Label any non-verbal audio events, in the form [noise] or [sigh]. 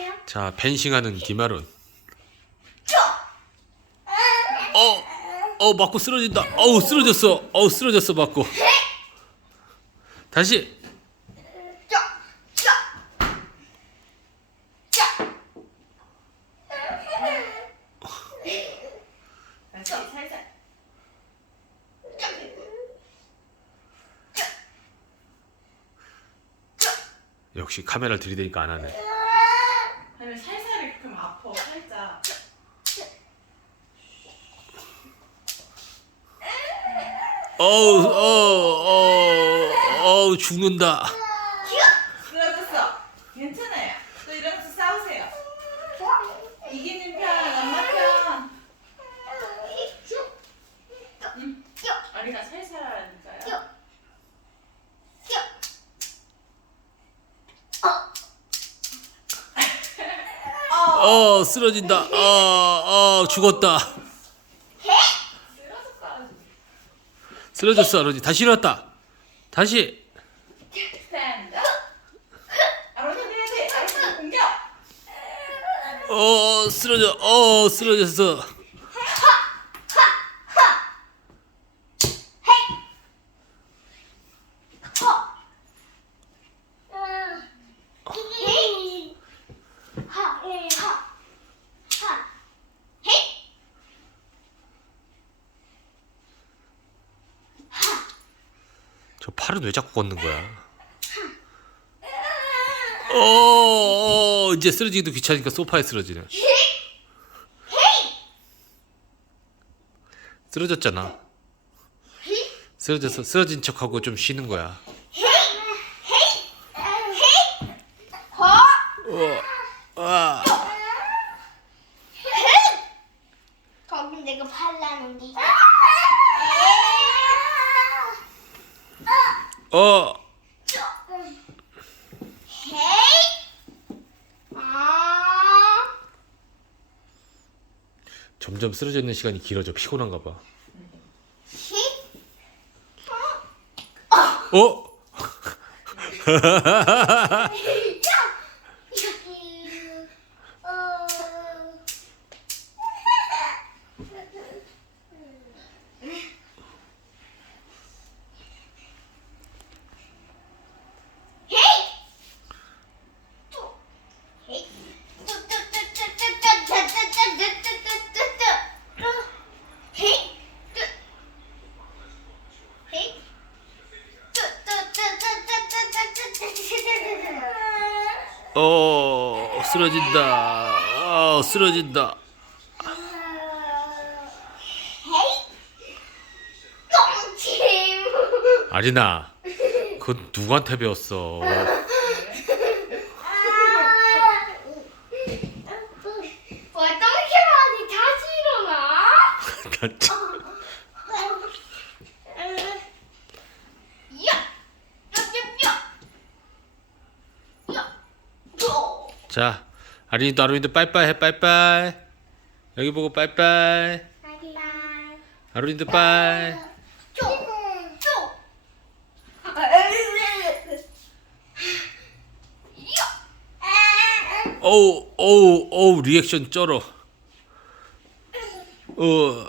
해요. 자, 펜싱하는. 쭉. 어, 어, 맞고 쓰러진다. 어우, 쓰러졌어. 어우, 쓰러졌어, 맞고. 다시. 쭉. 다시. 역시 카메라를 들이대니까 안 하네. 아니 살살 이렇게 하면 아파 살짝. 어우, 어우, 어우, 어우, 죽는다. 쓰러졌어. 괜찮아요. 또 이러면서 싸우세요. 이기는 편, 엄마 편. 응. 아리가 살살 하니까요. 어, 쓰러진다. 어, 어, 죽었다. 쓰러졌다. 쓰러졌어, 아버지. 다시 일어났다. 다시. 어, 쓰러져. 어, 쓰러졌어. 저 팔은 왜 자꾸 걷는 거야? 어, 어, 이제 쓰러지기도 귀찮으니까 소파에 쓰러지네. 쓰러졌잖아. 쓰러져서 쓰러진 척하고 좀 쉬는 거야. 어, 아, 거기 내가 팔라는데. 어. 아. 점점 쓰러져 있는 시간이 길어져 피곤한가 봐. 히. 어? [laughs] [laughs] 어, 쓰러진다. 어, 쓰러진다. 아리나, 그건 누구한테 배웠어? 왜 이렇게 많이 다시 일어나? 야! 야! 야! 야! 야! 자, 아린이도 아론이도 빠이빠이 해, 빠이빠이. 여기 보고 빠이빠이. 아론이도 빠이. 어우, 어우, 어우, 리액션 쩔어. 어,